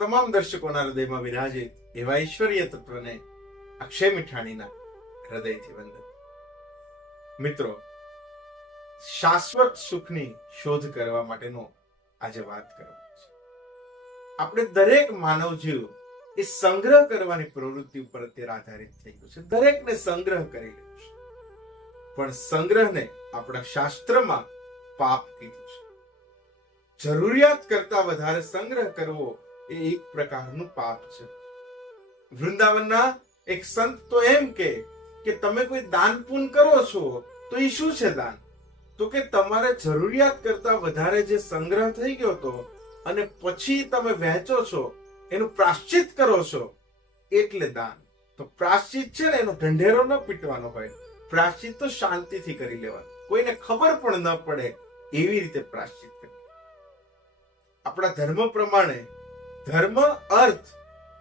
તમામ દર્શકોના હૃદયમાં વિરાજે એવા ઈશ્વરીય તત્વને અક્ષય મીઠાણીના હૃદયથી વંદન. મિત્રો, શાશ્વત સુખની શોધ કરવા માટેનો આજે વાત કરવાની છે. આપણે દરેક માનવ જીવ એ સંગ્રહ કરવાની પ્રવૃત્તિ ઉપર અત્યારે આધારિત થઈ ગયું છે. દરેકને સંગ્રહ કરી લેવું છે, પણ સંગ્રહને આપણા શાસ્ત્રમાં પાપ કીધું છે. જરૂરિયાત કરતા વધારે સંગ્રહ કરવો એ એક પ્રકારનું પાપ છે. વૃંદાવનના એક સંત તો એમ કે તમે કોઈ દાન પુન કરો છો તો એ શું છે દાન? તો કે તમારે જરૂરિયાત કરતા વધારે જે સંગ્રહ થઈ ગયો હતો અને પછી તમે વહેંચો છો, એનું પ્રાશ્ચિત કરો છો, એટલે દાન. તો પ્રાશ્ચિત છે ને એનો ઢંઢેરો ન પીટવાનો હોય. પ્રાશ્ચિત તો શાંતિથી કરી લેવાનું, કોઈને ખબર પણ ન પડે એવી રીતે પ્રાશ્ચિત કરી. આપણા ધર્મ પ્રમાણે ધર્મ, અર્થ,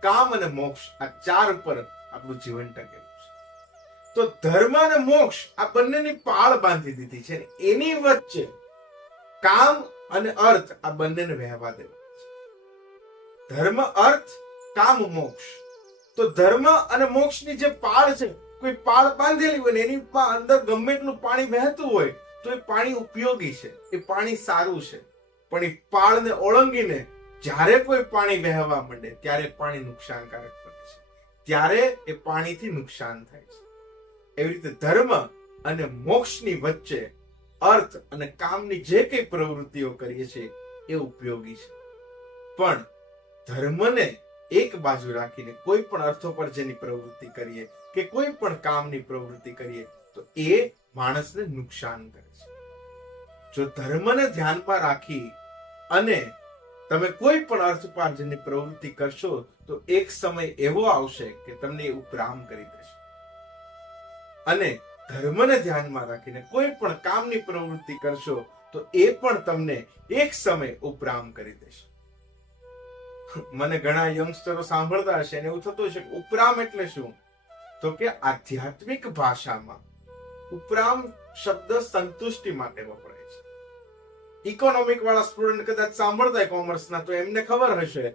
કામ અને મોક્ષ આ ચાર ઉપર આપણું જીવન ટકેલું છે. તો ધર્મ અને મોક્ષ આ બંનેની પાળ બાંધી દીધી છે. એની વચ્ચે કામ અને અર્થ આ બંનેને વહેવા દેવા છે. ધર્મ, અર્થ, કામ, મોક્ષ. તો ધર્મ અને મોક્ષની જે પાળ છે, કોઈ પાળ બાંધેલી હોય ને એની અંદર ગમે એટલું પાણી વહેતું હોય તો એ પાણી ઉપયોગી છે, એ પાણી સારું છે. પણ એ પાળને ઓળંગીને જ્યારે કોઈ પાણી વહેવા માંડે ત્યારે પાણી નુકસાનકારક બને છે, ત્યારે એ પાણીથી નુકસાન થાય છે. એવી રીતે ધર્મ અને મોક્ષની વચ્ચે અર્થ અને કામની જે કઈ પ્રવૃત્તિઓ કરીએ છીએ એ ઉપયોગી છે. પણ ધર્મને એક બાજુ રાખીને કોઈ પણ અર્થો પર જેની પ્રવૃત્તિ કરીએ કે કોઈ પણ કામની પ્રવૃત્તિ કરીએ તો એ માણસને નુકસાન કરે છે. જો ધર્મને ધ્યાનમાં રાખી અને તમે કોઈ પણ અર્થોપાર્જનની પ્રવૃત્તિ કરશો તો એક સમય એવો આવશે કે તમને એ ઉપરામ કરી દેશે. અને ધર્મને ધ્યાનમાં રાખીને કોઈ પણ કામની પ્રવૃત્તિ કરશો તો એ પણ તમને એક સમય ઉપરામ કરી દેશે. મને ઘણા યંગસ્ટરો સાંભળતા હશે અને એવું થતું હશે કે ઉપરામ એટલે શું? તો કે આધ્યાત્મિક ભાષામાં ઉપરામ શબ્દ સંતુષ્ટિ માટે વપરાય છે. ઇકોનોમિક વાળા સ્ટુડન્ટ કદાચ સાંભળતા હોય કોમર્સના, તો એમને ખબર હશે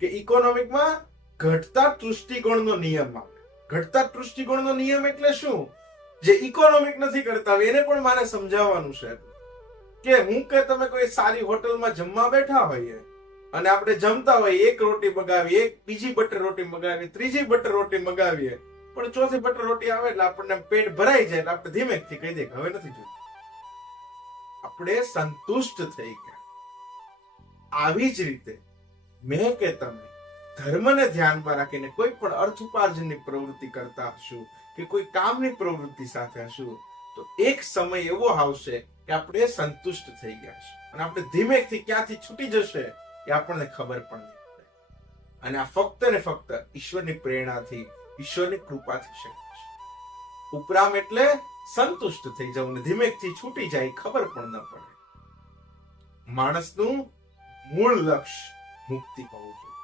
કે ઇકોનોમિકમાં ઘટતા તૃષ્ટિગુણનો નિયમ આવે. ઘટતા તૃષ્ટિગુણનો નિયમ એટલે શું? જે ઇકોનોમિક નથી કરતા એને પણ મારે સમજાવવાનું છે કે હું કે તમે કોઈ સારી હોટલમાં જમવા બેઠા હોઈએ અને આપણે જમતા હોય, એક રોટી મગાવીએ, એક બીજી બટર રોટી મગાવીએ, ત્રીજી બટર રોટી મગાવીએ, પણ ચોથી બટર રોટી આવે એટલે આપણને પેટ ભરાઈ જાય એટલે આપણે ધીમેથી કહી દઈએ હવે નથી જોઈતું. આપણે સંતુષ્ટ થઈ ગયા. આવી જ રીતે મેં કે તમે ધર્મને ધ્યાનમાં રાખીને કોઈ પણ અર્થ ઉપાર્જનની પ્રવૃત્તિ કરતા હશું કે કોઈ કામની પ્રવૃત્તિ સાથે હશું તો એક સમય એવો આવશે કે આપણે સંતુષ્ટ થઈ ગયા છે અને આપણે ધીમેથી ક્યાંથી છૂટી જશે એ આપણને ખબર પણ નહીં પડે. અને આ ફક્ત ને ફક્ત ઈશ્વરની પ્રેરણાથી, ઈશ્વરની કૃપાથી શક્ય છે. ઉપરામ એટલે સંતુષ્ટ થઈ જવું ને ધીમેથી છૂટી જાય, ખબર પણ ન પડે. માણસનું મૂળ લક્ષ્ય મુક્તિ હોવું જોઈએ.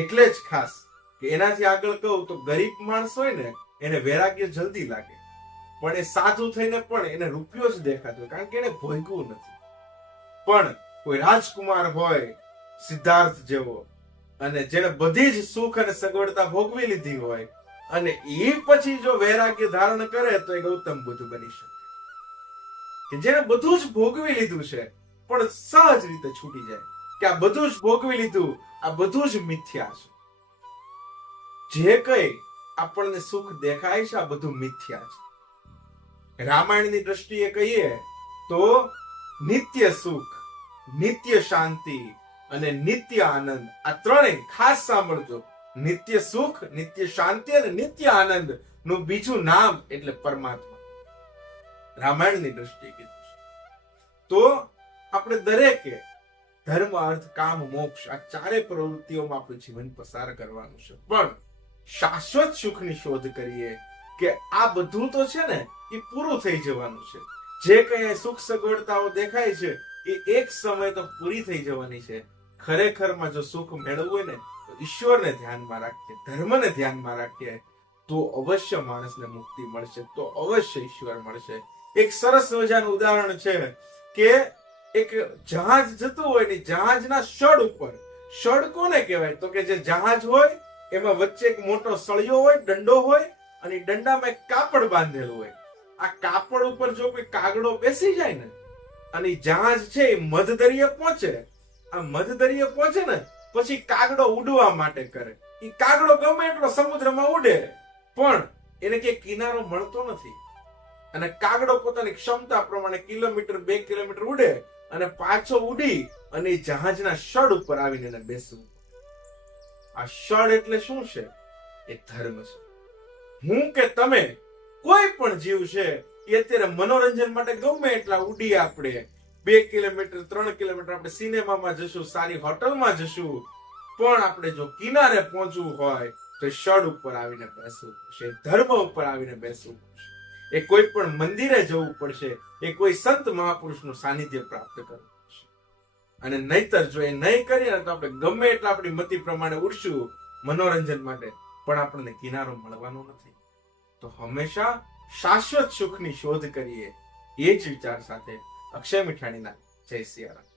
એટલે જ ખાસ કે એનાથી આગળ કહું તો ગરીબ માણસ હોય ને એને વૈરાગ્ય જલ્દી લાગે, પણ એ સાધુ થઈને પણ એને રૂપિયો જ દેખાતો હોય કારણ કે એને ભોગવું નથી. પણ કોઈ રાજકુમાર હોય સિદ્ધાર્થ જેવો અને જેને બધી જ સુખ અને સગવડતા ભોગવી લીધી હોય અને એ પછી જો વૈરાગ્ય ધારણ કરે તો એ ગૌતમ બુદ્ધ બની શકે, કે જેને બધું જ ભોગવી લીધું છે પણ સહજ રીતે છૂટી જાય કે આ બધું જ ભોગવી લીધું, આ બધું જ મિથ્યા છે. જે કઈ આપણને સુખ દેખાય છે આ બધું મિથ્યા છે. રામાયણની દ્રષ્ટિએ કહીએ તો નિત્ય સુખ, નિત્ય શાંતિ અને નિત્ય આનંદ, આ ત્રણેય ખાસ સાંભળજો. નિત્ય સુખ, નિત્ય શાંતિ અને નિત્ય આનંદ નું બીજું નામ એટલે પરમાત્મા. રામાયણની દ્રષ્ટિએ કીધું છે. તો આપણે દરેકે ધર્મ, અર્થ, કામ, મોક્ષ આ ચારે પ્રવૃત્તિઓમાં આપણું જીવન પસાર કરવાનું છે. પણ શાશ્વત સુખની શોધ કરીએ કે આ બધું તો છે ને એ પૂરું થઈ જવાનું છે. જે કઈ સુખ સગવડતાઓ દેખાય છે એ એક સમય તો પૂરી થઈ જવાની છે. ખરેખરમાં જો સુખ મેળવવું હોય ને તો ઈશ્વરને ધ્યાનમાં રાખીએ, ધર્મને ધ્યાનમાં રાખીએ તો અવશ્ય માણસને મુક્તિ મળશે, તો અવશ્ય ઈશ્વર મળશે. એક સરસ મજાનું ઉદાહરણ છે કે એક જહાજ જતું હોય ને જહાજના શડ ઉપર શડ કોને કહેવાય? તો કે જે જહાજ હોય એમાં વચ્ચે એક મોટો સળિયો હોય, દંડો હોય, અને ઈ દંડામાં એક કાપડ બાંધેલું હોય. આ કાપડ ઉપર જો કોઈ કાગડો બેસી જાય ને અને ઈ જહાજ છે એ મધદરિયે પહોંચે, આ મધદરિયે પહોંચે ને પછી કાગડો ઉડવા માટે કરે. ઈ કાગડો ગમે એટલો સમુદ્રમાં ઉડે પણ એને કે કિનારો મળતો નથી. અને કાગડો પોતાની ક્ષમતા પ્રમાણે કિલોમીટર 2 કિલોમીટર ઉડે અને પાછો ઉડી અને જહાજના શડ ઉપર આવીને એને બેસવું. આ શડ એટલે શું છે? એ ધર્મ છે. હું કે તમે કોઈ પણ જીવ છે એ અત્યારે મનોરંજન માટે ગમે એટલા ઉડી, આપણે 2 કિલોમીટર 3 કિલોમીટર આપણે સિનેમામાં જશું, સારી હોટલમાં જશું, પણ આપણે જો કિનારે પહોંચવું હોય તો શડ ઉપર આવીને બેસવું પડશે, ધર્મ ઉપર આવીને બેસવું પડશે, એ કોઈ પણ મંદિરે જવું પડશે, એ કોઈ સંત મહાપુરુષનું સાનિધ્ય પ્રાપ્ત કરવું પડશે. અને નહીતર જો એ નહીં કરીએ તો આપણે ગમે એટલા આપણી મતિ પ્રમાણે ઉડશું મનોરંજન માટે પણ આપણને કિનારો મળવાનો નથી. તો હંમેશા શાશ્વત સુખની શોધ કરીએ, એ જ વિચાર સાથે અક્ષય મીઠાણીના જય સિયારામ.